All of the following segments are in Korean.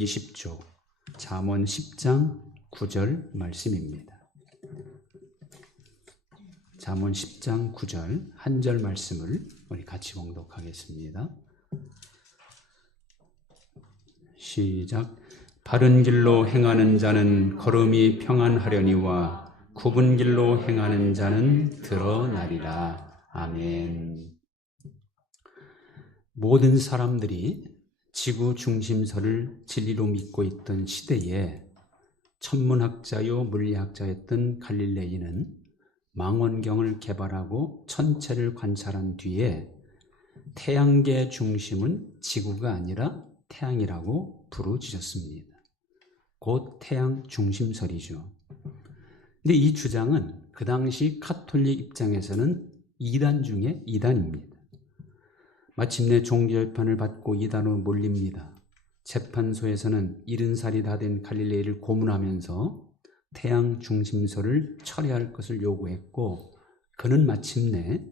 20조 잠언 10장 9절 말씀입니다. 잠언 10장 9절 한 절 말씀을 우리 같이 봉독하겠습니다. 시작. 바른 길로 행하는 자는 걸음이 평안하려니와 굽은 길로 행하는 자는 드러나리라. 아멘. 모든 사람들이 지구 중심설을 진리로 믿고 있던 시대에 천문학자요 물리학자였던 갈릴레이는 망원경을 개발하고 천체를 관찰한 뒤에 태양계 중심은 지구가 아니라 태양이라고 부르짖었습니다. 곧 태양 중심설이죠. 근데 이 주장은 그 당시 가톨릭 입장에서는 이단 중에 이단입니다. 마침내 종교재판을 받고 이단으로 몰립니다. 재판소에서는 70살이 다 된 갈릴레이를 고문하면서 태양 중심설을 철회할 것을 요구했고 그는 마침내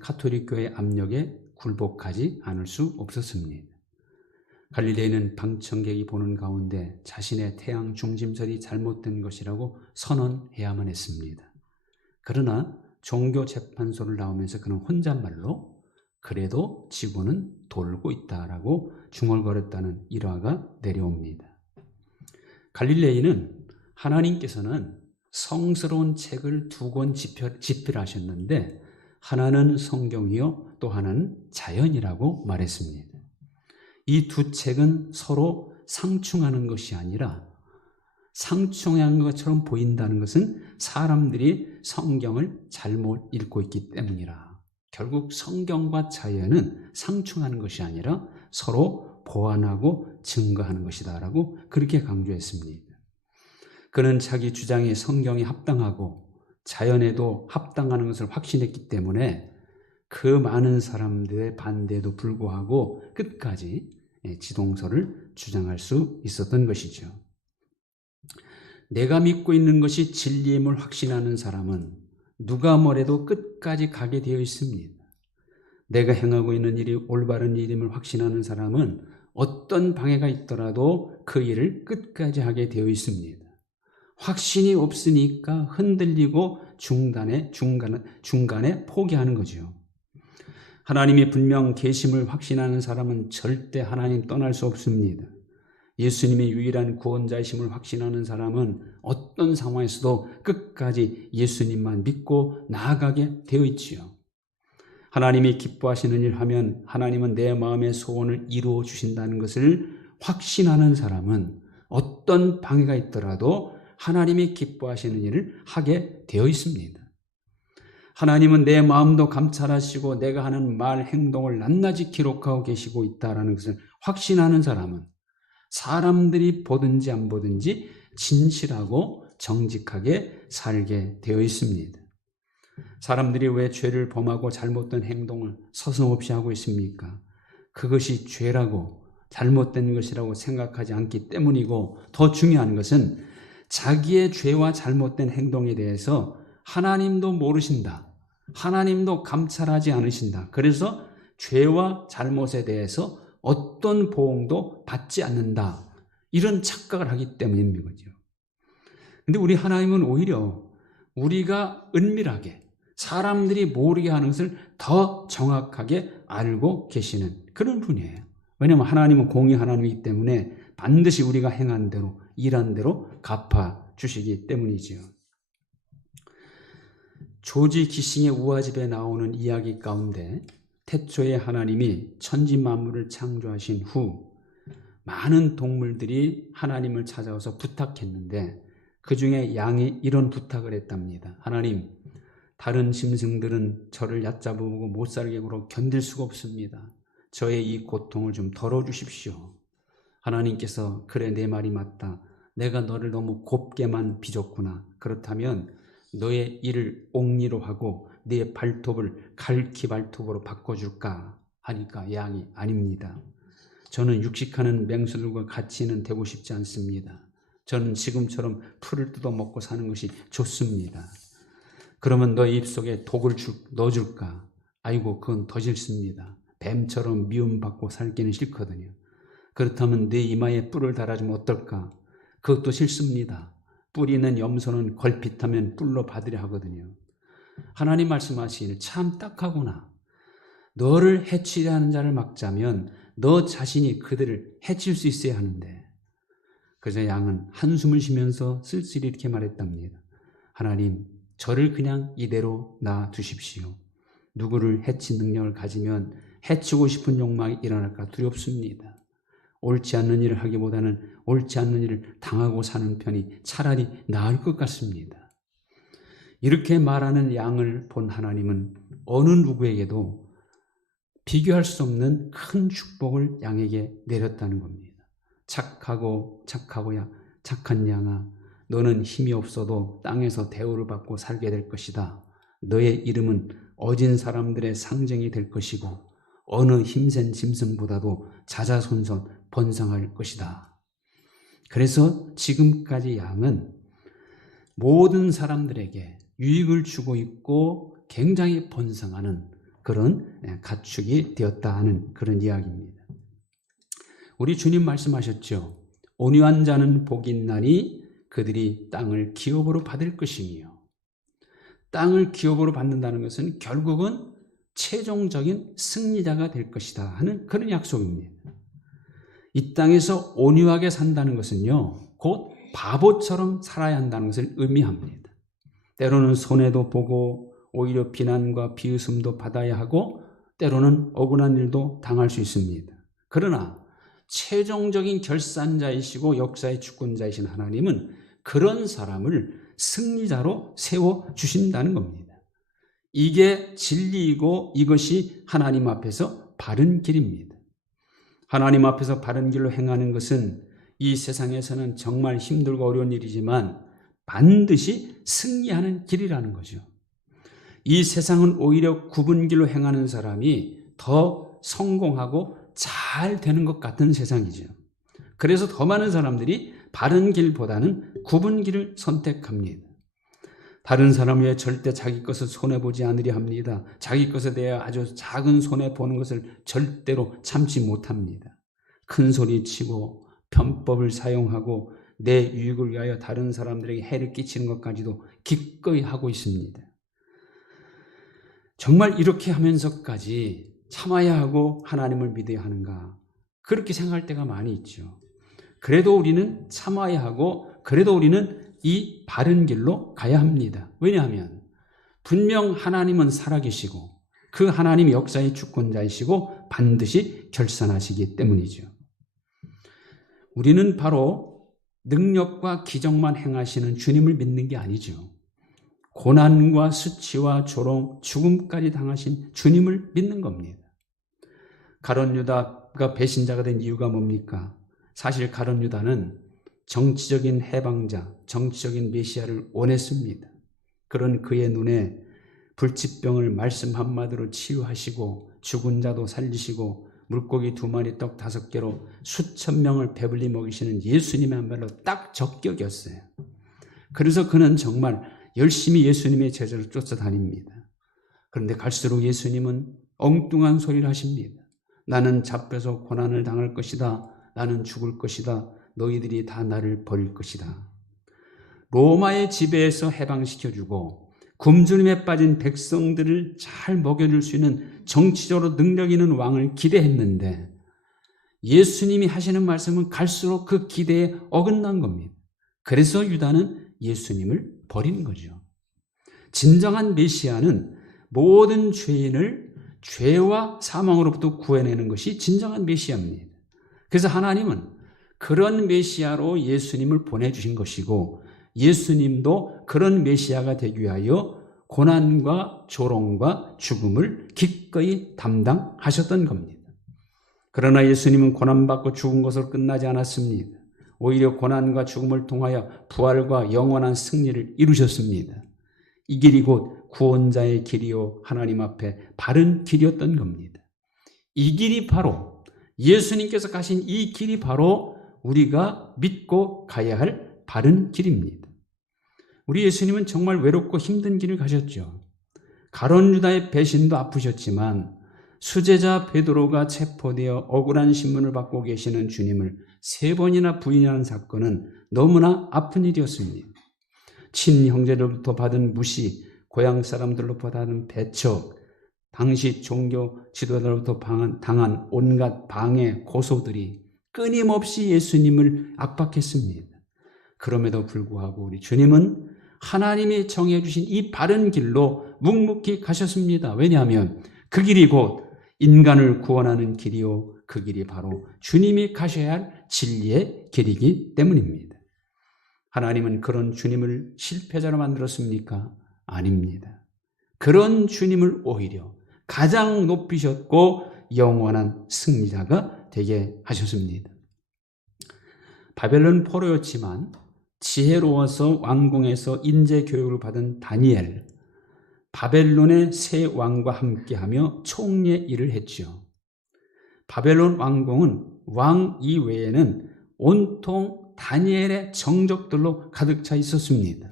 가톨릭 교회 압력에 굴복하지 않을 수 없었습니다. 갈릴레이는 방청객이 보는 가운데 자신의 태양 중심설이 잘못된 것이라고 선언해야만 했습니다. 그러나 종교재판소를 나오면서 그는 혼잣말로 그래도 지구는 돌고 있다라고 중얼거렸다는 일화가 내려옵니다. 갈릴레이는 하나님께서는 성스러운 책을 2권 집필하셨는데 하나는 성경이요 또 하나는 자연이라고 말했습니다. 이 두 책은 서로 상충하는 것이 아니라 상충한 것처럼 보인다는 것은 사람들이 성경을 잘못 읽고 있기 때문이라. 결국 성경과 자연은 상충하는 것이 아니라 서로 보완하고 증거하는 것이다 라고 그렇게 강조했습니다. 그는 자기 주장에 성경이 합당하고 자연에도 합당하는 것을 확신했기 때문에 그 많은 사람들의 반대에도 불구하고 끝까지 지동설을 주장할 수 있었던 것이죠. 내가 믿고 있는 것이 진리임을 확신하는 사람은 누가 뭐래도 끝까지 가게 되어 있습니다. 내가 행하고 있는 일이 올바른 일임을 확신하는 사람은 어떤 방해가 있더라도 그 일을 끝까지 하게 되어 있습니다. 확신이 없으니까 흔들리고 중간에 포기하는 거죠. 하나님이 분명 계심을 확신하는 사람은 절대 하나님 떠날 수 없습니다. 예수님이 유일한 구원자이심을 확신하는 사람은 어떤 상황에서도 끝까지 예수님만 믿고 나아가게 되어 있지요. 하나님이 기뻐하시는 일 하면 하나님은 내 마음의 소원을 이루어 주신다는 것을 확신하는 사람은 어떤 방해가 있더라도 하나님이 기뻐하시는 일을 하게 되어 있습니다. 하나님은 내 마음도 감찰하시고 내가 하는 말, 행동을 낱낱이 기록하고 계시고 있다는 것을 확신하는 사람은 사람들이 보든지 안 보든지 진실하고 정직하게 살게 되어 있습니다. 사람들이 왜 죄를 범하고 잘못된 행동을 서슴없이 하고 있습니까? 그것이 죄라고 잘못된 것이라고 생각하지 않기 때문이고 더 중요한 것은 자기의 죄와 잘못된 행동에 대해서 하나님도 모르신다. 하나님도 감찰하지 않으신다. 그래서 죄와 잘못에 대해서 어떤 보응도 받지 않는다. 이런 착각을 하기 때문인 거죠. 근데 우리 하나님은 오히려 우리가 은밀하게 사람들이 모르게 하는 것을 더 정확하게 알고 계시는 그런 분이에요. 왜냐하면 하나님은 공의 하나님이기 때문에 반드시 우리가 행한 대로 일한 대로 갚아주시기 때문이지요. 조지 기싱의 우화집에 나오는 이야기 가운데 태초에 하나님이 천지 만물을 창조하신 후 많은 동물들이 하나님을 찾아와서 부탁했는데 그 중에 양이 이런 부탁을 했답니다. 하나님, 다른 짐승들은 저를 얕잡아보고 못 살게 굴어 견딜 수가 없습니다. 저의 이 고통을 좀 덜어주십시오. 하나님께서 그래 내 말이 맞다. 내가 너를 너무 곱게만 빚었구나. 그렇다면 너의 이를 옥리로 하고 네 발톱을 갈퀴 발톱으로 바꿔줄까 하니까 양이 아닙니다. 저는 육식하는 맹수들과 같이는 되고 싶지 않습니다. 저는 지금처럼 풀을 뜯어먹고 사는 것이 좋습니다. 그러면 너의 입속에 독을 넣어줄까? 아이고 그건 더 싫습니다. 뱀처럼 미움받고 살기는 싫거든요. 그렇다면 내 이마에 뿔을 달아주면 어떨까? 그것도 싫습니다. 뿌리는 염소는 걸핏하면 뿔로 받으려 하거든요. 하나님 말씀하시기를 참 딱하구나. 너를 해치려 하는 자를 막자면 너 자신이 그들을 해칠 수 있어야 하는데. 그래서 양은 한숨을 쉬면서 쓸쓸히 이렇게 말했답니다. 하나님, 저를 그냥 이대로 놔두십시오. 누구를 해친 능력을 가지면 해치고 싶은 욕망이 일어날까 두렵습니다. 옳지 않는 일을 하기보다는 옳지 않는 일을 당하고 사는 편이 차라리 나을 것 같습니다. 이렇게 말하는 양을 본 하나님은 어느 누구에게도 비교할 수 없는 큰 축복을 양에게 내렸다는 겁니다. 착한 양아, 너는 힘이 없어도 땅에서 대우를 받고 살게 될 것이다. 너의 이름은 어진 사람들의 상징이 될 것이고 어느 힘센 짐승보다도 자자손손 번성할 것이다. 그래서 지금까지 양은 모든 사람들에게 유익을 주고 있고 굉장히 번성하는 그런 가축이 되었다 하는 그런 이야기입니다. 우리 주님 말씀하셨죠. 온유한 자는 복이 있나니 그들이 땅을 기업으로 받을 것이며, 땅을 기업으로 받는다는 것은 결국은 최종적인 승리자가 될 것이다 하는 그런 약속입니다. 이 땅에서 온유하게 산다는 것은요, 곧 바보처럼 살아야 한다는 것을 의미합니다. 때로는 손해도 보고 오히려 비난과 비웃음도 받아야 하고 때로는 억울한 일도 당할 수 있습니다. 그러나 최종적인 결산자이시고 역사의 주권자이신 하나님은 그런 사람을 승리자로 세워주신다는 겁니다. 이게 진리이고 이것이 하나님 앞에서 바른 길입니다. 하나님 앞에서 바른 길로 행하는 것은 이 세상에서는 정말 힘들고 어려운 일이지만 반드시 승리하는 길이라는 거죠. 이 세상은 오히려 굽은 길로 행하는 사람이 더 성공하고 잘 되는 것 같은 세상이죠. 그래서 더 많은 사람들이 바른 길보다는 굽은 길을 선택합니다. 다른 사람 위해 절대 자기 것을 손해보지 않으려 합니다. 자기 것에 대해 아주 작은 손해보는 것을 절대로 참지 못합니다. 큰 소리치고 편법을 사용하고 내 유익을 위하여 다른 사람들에게 해를 끼치는 것까지도 기꺼이 하고 있습니다. 정말 이렇게 하면서까지 참아야 하고 하나님을 믿어야 하는가? 그렇게 생각할 때가 많이 있죠. 그래도 우리는 참아야 하고 그래도 우리는 이 바른 길로 가야 합니다. 왜냐하면 분명 하나님은 살아계시고 그 하나님이 역사의 주권자이시고 반드시 결산하시기 때문이죠. 우리는 바로 능력과 기적만 행하시는 주님을 믿는 게 아니죠. 고난과 수치와 조롱, 죽음까지 당하신 주님을 믿는 겁니다. 가룟 유다가 배신자가 된 이유가 뭡니까? 사실 가룟 유다는 정치적인 해방자, 정치적인 메시아를 원했습니다. 그런 그의 눈에 불치병을 말씀 한마디로 치유하시고 죽은 자도 살리시고 물고기 2마리 떡 5개로 수천 명을 배불리 먹이시는 예수님의 한 말로 딱 적격이었어요. 그래서 그는 정말 열심히 예수님의 제자를 쫓아다닙니다. 그런데 갈수록 예수님은 엉뚱한 소리를 하십니다. 나는 잡혀서 고난을 당할 것이다. 나는 죽을 것이다. 너희들이 다 나를 버릴 것이다. 로마의 지배에서 해방시켜주고 굶주림에 빠진 백성들을 잘 먹여줄 수 있는 정치적으로 능력 있는 왕을 기대했는데 예수님이 하시는 말씀은 갈수록 그 기대에 어긋난 겁니다. 그래서 유다는 예수님을 버린 거죠. 진정한 메시아는 모든 죄인을 죄와 사망으로부터 구해내는 것이 진정한 메시아입니다. 그래서 하나님은 그런 메시아로 예수님을 보내주신 것이고 예수님도 그런 메시아가 되기 위하여 고난과 조롱과 죽음을 기꺼이 담당하셨던 겁니다. 그러나 예수님은 고난받고 죽은 것으로 끝나지 않았습니다. 오히려 고난과 죽음을 통하여 부활과 영원한 승리를 이루셨습니다. 이 길이 곧 구원자의 길이요 하나님 앞에 바른 길이었던 겁니다. 이 길이 바로 예수님께서 가신 이 길이 바로 우리가 믿고 가야 할 바른 길입니다. 우리 예수님은 정말 외롭고 힘든 길을 가셨죠. 가룟 유다의 배신도 아프셨지만 수제자 베드로가 체포되어 억울한 신문을 받고 계시는 주님을 3번이나 부인하는 사건은 너무나 아픈 일이었습니다. 친형제들로부터 받은 무시, 고향 사람들로부터 받은 배척, 당시 종교 지도자로부터 당한 온갖 방해, 고소들이 끊임없이 예수님을 압박했습니다. 그럼에도 불구하고 우리 주님은 하나님이 정해주신 이 바른 길로 묵묵히 가셨습니다. 왜냐하면 그 길이 곧 인간을 구원하는 길이요, 그 길이 바로 주님이 가셔야 할 진리의 길이기 때문입니다. 하나님은 그런 주님을 실패자로 만들었습니까? 아닙니다. 그런 주님을 오히려 가장 높이셨고 영원한 승리자가 되게 하셨습니다. 바벨론 포로였지만 지혜로워서 왕궁에서 인재 교육을 받은 다니엘, 바벨론의 새 왕과 함께하며 총리의 일을 했죠. 바벨론 왕궁은 왕 이외에는 온통 다니엘의 정적들로 가득 차 있었습니다.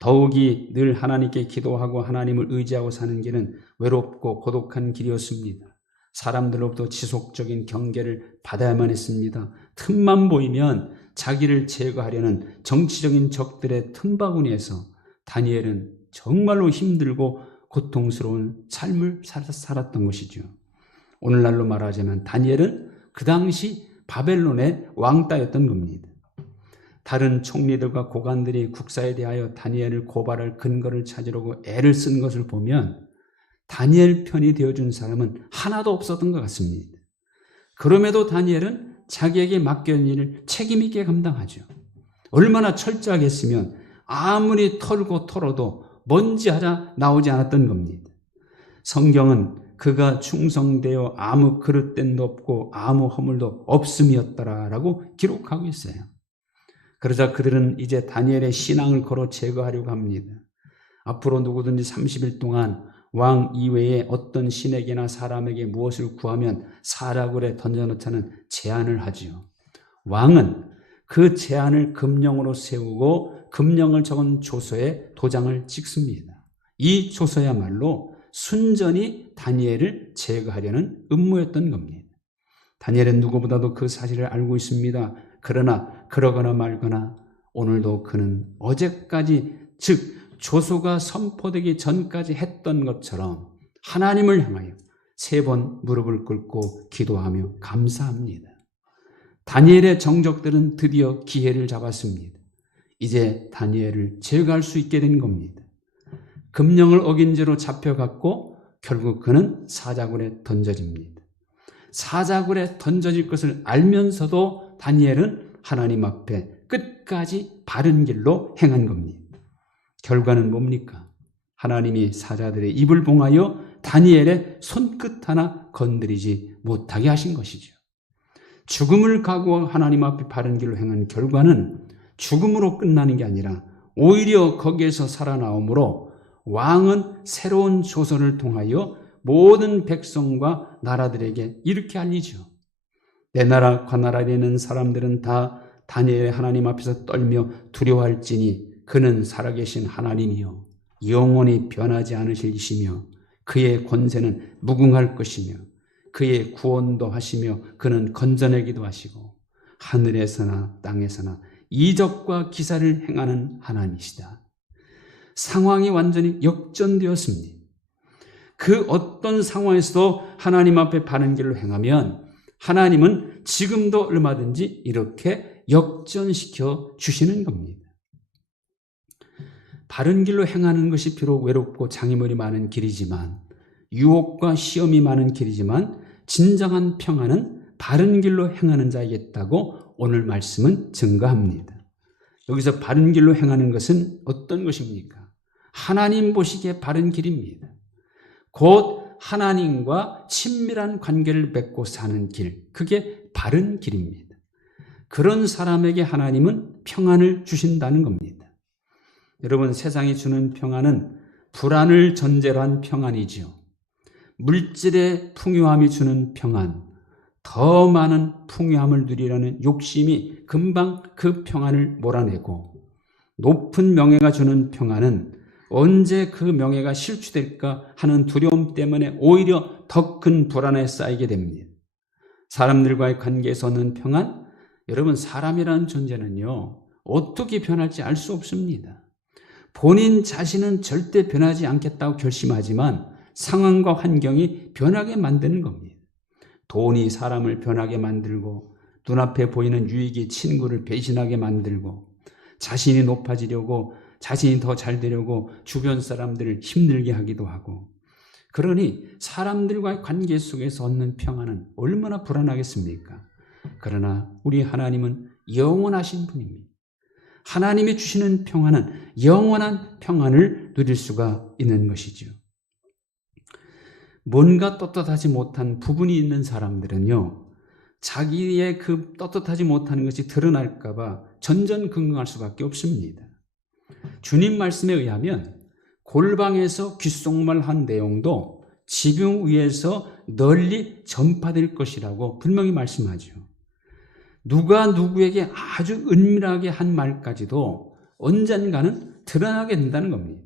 더욱이 늘 하나님께 기도하고 하나님을 의지하고 사는 길은 외롭고 고독한 길이었습니다. 사람들로부터 지속적인 경계를 받아야만 했습니다. 틈만 보이면 자기를 제거하려는 정치적인 적들의 틈바구니에서 다니엘은 정말로 힘들고 고통스러운 삶을 살았던 것이죠. 오늘날로 말하자면 다니엘은 그 당시 바벨론의 왕따였던 겁니다. 다른 총리들과 고관들이 국사에 대하여 다니엘을 고발할 근거를 찾으려고 애를 쓴 것을 보면 다니엘 편이 되어준 사람은 하나도 없었던 것 같습니다. 그럼에도 다니엘은 자기에게 맡겨진 일을 책임있게 감당하죠. 얼마나 철저하게 했으면 아무리 털고 털어도 먼지 하나 나오지 않았던 겁니다. 성경은 그가 충성되어 아무 그릇됨도 없고 아무 허물도 없음이었더라라고 기록하고 있어요. 그러자 그들은 이제 다니엘의 신앙을 걸어 제거하려고 합니다. 앞으로 누구든지 30일 동안 왕 이외에 어떤 신에게나 사람에게 무엇을 구하면 사자굴에 던져놓자는 제안을 하지요. 왕은 그 제안을 금령으로 세우고 금령을 적은 조서에 도장을 찍습니다. 이 조서야말로 순전히 다니엘을 제거하려는 음모였던 겁니다. 다니엘은 누구보다도 그 사실을 알고 있습니다. 그러나 그러거나 말거나 오늘도 그는 어제까지 즉 조서가 선포되기 전까지 했던 것처럼 하나님을 향하여 3번 무릎을 꿇고 기도하며 감사합니다. 다니엘의 정적들은 드디어 기회를 잡았습니다. 이제 다니엘을 제거할 수 있게 된 겁니다. 금령을 어긴 죄로 잡혀갔고 결국 그는 사자굴에 던져집니다. 사자굴에 던져질 것을 알면서도 다니엘은 하나님 앞에 끝까지 바른 길로 행한 겁니다. 결과는 뭡니까? 하나님이 사자들의 입을 봉하여 다니엘의 손끝 하나 건드리지 못하게 하신 것이죠. 죽음을 각오하고 하나님 앞에 바른 길로 행한 결과는 죽음으로 끝나는 게 아니라 오히려 거기에서 살아나오므로 왕은 새로운 조서를 통하여 모든 백성과 나라들에게 이렇게 알리죠. 내 나라 관나라에 있는 사람들은 다 다니엘의 하나님 앞에서 떨며 두려워할지니 그는 살아계신 하나님이요 영원히 변하지 않으실 이시며 그의 권세는 무궁할 것이며 그의 구원도 하시며 그는 건져내기도 하시고 하늘에서나 땅에서나 이적과 기사를 행하는 하나님이시다. 상황이 완전히 역전되었습니다. 그 어떤 상황에서도 하나님 앞에 바른 길로 행하면 하나님은 지금도 얼마든지 이렇게 역전시켜 주시는 겁니다. 바른 길로 행하는 것이 비록 외롭고 장애물이 많은 길이지만 유혹과 시험이 많은 길이지만 진정한 평안은 바른 길로 행하는 자이겠다고 오늘 말씀은 증거합니다. 여기서 바른 길로 행하는 것은 어떤 것입니까? 하나님 보시기에 바른 길입니다. 곧 하나님과 친밀한 관계를 맺고 사는 길, 그게 바른 길입니다. 그런 사람에게 하나님은 평안을 주신다는 겁니다. 여러분, 세상이 주는 평안은 불안을 전제로 한 평안이지요. 물질의 풍요함이 주는 평안, 더 많은 풍요함을 누리려는 욕심이 금방 그 평안을 몰아내고 높은 명예가 주는 평안은 언제 그 명예가 실추될까 하는 두려움 때문에 오히려 더 큰 불안에 쌓이게 됩니다. 사람들과의 관계에서 얻는 평안, 여러분 사람이라는 존재는요 어떻게 변할지 알 수 없습니다. 본인 자신은 절대 변하지 않겠다고 결심하지만 상황과 환경이 변하게 만드는 겁니다. 돈이 사람을 변하게 만들고 눈앞에 보이는 유익이 친구를 배신하게 만들고 자신이 높아지려고 자신이 더 잘 되려고 주변 사람들을 힘들게 하기도 하고, 그러니 사람들과의 관계 속에서 얻는 평안은 얼마나 불안하겠습니까? 그러나 우리 하나님은 영원하신 분입니다. 하나님이 주시는 평안은 영원한 평안을 누릴 수가 있는 것이죠. 뭔가 떳떳하지 못한 부분이 있는 사람들은요, 자기의 그 떳떳하지 못하는 것이 드러날까 봐 전전긍긍할 수밖에 없습니다. 주님 말씀에 의하면 골방에서 귓속말한 내용도 지붕 위에서 널리 전파될 것이라고 분명히 말씀하죠. 누가 누구에게 아주 은밀하게 한 말까지도 언젠가는 드러나게 된다는 겁니다.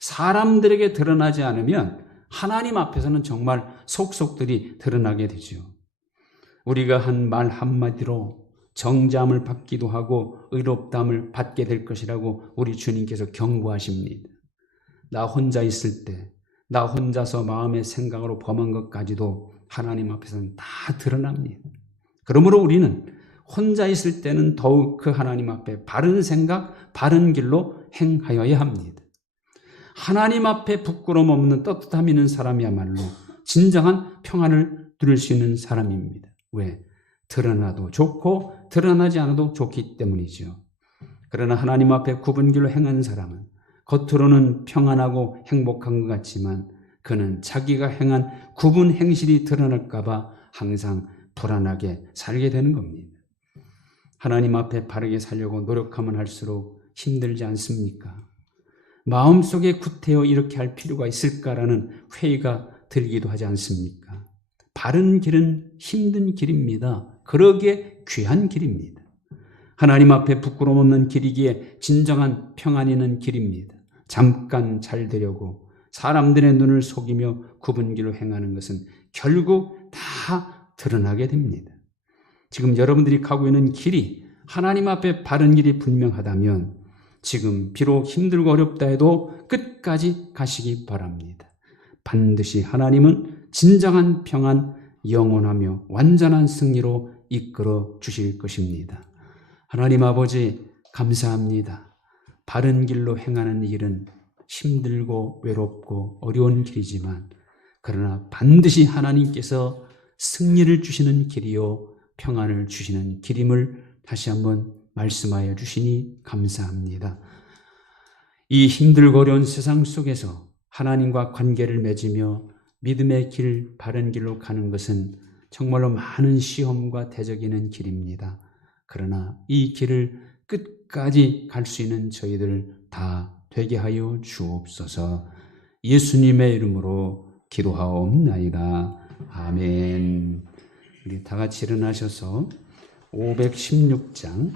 사람들에게 드러나지 않으면 하나님 앞에서는 정말 속속들이 드러나게 되죠. 우리가 한 말 한마디로 정죄함을 받기도 하고 의롭다함을 받게 될 것이라고 우리 주님께서 경고하십니다. 나 혼자 있을 때, 나 혼자서 마음의 생각으로 범한 것까지도 하나님 앞에서는 다 드러납니다. 그러므로 우리는 혼자 있을 때는 더욱 그 하나님 앞에 바른 생각, 바른 길로 행하여야 합니다. 하나님 앞에 부끄러움 없는 떳떳함 있는 사람이야말로 진정한 평안을 누릴 수 있는 사람입니다. 왜? 드러나도 좋고 드러나지 않아도 좋기 때문이죠. 그러나 하나님 앞에 굽은 길로 행한 사람은 겉으로는 평안하고 행복한 것 같지만 그는 자기가 행한 굽은 행실이 드러날까 봐 항상 불안하게 살게 되는 겁니다. 하나님 앞에 바르게 살려고 노력하면 할수록 힘들지 않습니까? 마음속에 구태여 이렇게 할 필요가 있을까라는 회의가 들기도 하지 않습니까? 바른 길은 힘든 길입니다. 그러기에 귀한 길입니다. 하나님 앞에 부끄러움 없는 길이기에 진정한 평안 있는 길입니다. 잠깐 잘 되려고 사람들의 눈을 속이며 굽은 길로 행하는 것은 결국 다 드러나게 됩니다. 지금 여러분들이 가고 있는 길이 하나님 앞에 바른 길이 분명하다면 지금 비록 힘들고 어렵다 해도 끝까지 가시기 바랍니다. 반드시 하나님은 진정한 평안, 영원하며 완전한 승리로 이끌어 주실 것입니다. 하나님 아버지 감사합니다. 바른 길로 행하는 일은 힘들고 외롭고 어려운 길이지만 그러나 반드시 하나님께서 승리를 주시는 길이요 평안을 주시는 길임을 다시 한번 말씀하여 주시니 감사합니다. 이 힘들고 어려운 세상 속에서 하나님과 관계를 맺으며 믿음의 길, 바른 길로 가는 것은 정말로 많은 시험과 대적이는 길입니다. 그러나 이 길을 끝까지 갈 수 있는 저희들 다 되게 하여 주옵소서. 예수님의 이름으로 기도하옵나이다. 아멘. 우리 다 같이 일어나셔서 516장